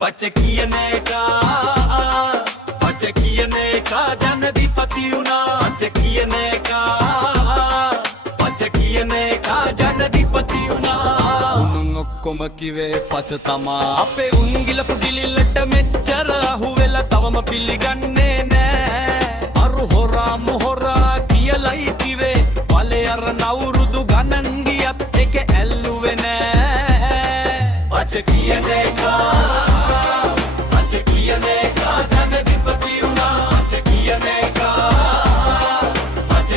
පච කියන එක ජනදිපති වුණා. පච කියන එක ජනදිපති වුණා. උනුන් ඔක්කොම කිවේ පච තමා. අපේ උන් ගිලපු ගිලිල්ලට මෙච්චර අහුවෙලා තවම පිළිගන්නේ නෑ. අරු හොරා මොහොරා කියලයි කිවේ. වලේ අර නවුරුදු ගණන් ගියත් එක ඇල්ලුවේ නෑ. පච කියන එක ජනදිපති වුණා. පච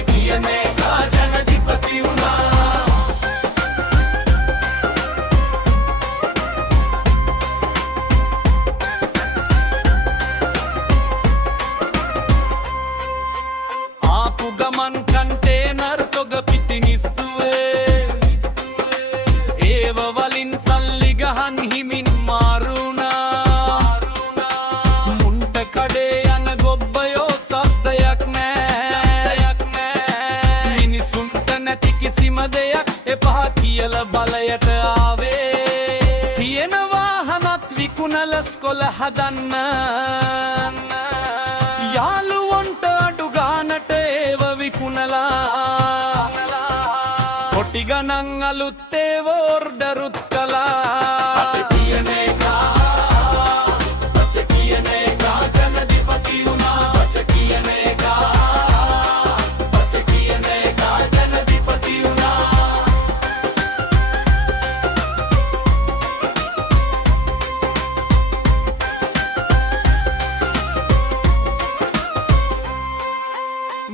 කියන එක ජනදිපති වුණා. ආපු ගමන් කන්ටේනර් තොග පිටින් ඉස්සුවේ. ඒව වලින් සල්ලි ගහන් හිමින් මාරුණා. මුන්ට කඩේ යන ගොබ්බයෝ සද්දයක් නෑ. මිනිසුන්ට නැති කිසිම දෙයක් එපා කියල බලයට ආවේ. තියෙන වාහනත් විකුණල ස්කොල හදන්න. යාළුවොන්ට අඩු ගානට ඒව විකුණලා. කොටි ගණන් අලුත් ඒව ඕර්ඩරුත් කළා. පච කියන එක ජනදිපති වුණා. පච කියන එක ජනදිපති වුණා.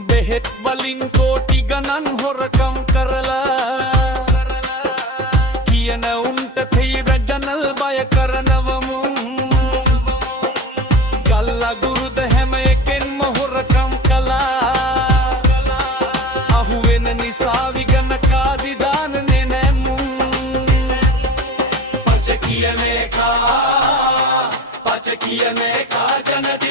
බෙහෙත් වලින් කෝටි ගණන් හොරකම් කරලා. කියන උන්ට තීර ජනල් බය කරනවමු. ගල්ලගුරුද හැම එකෙන්ම හොරකම් කළා. අහුවෙන නිසා විගන කාදි දානනේ නැමු. පච කියන එක ජනදිපති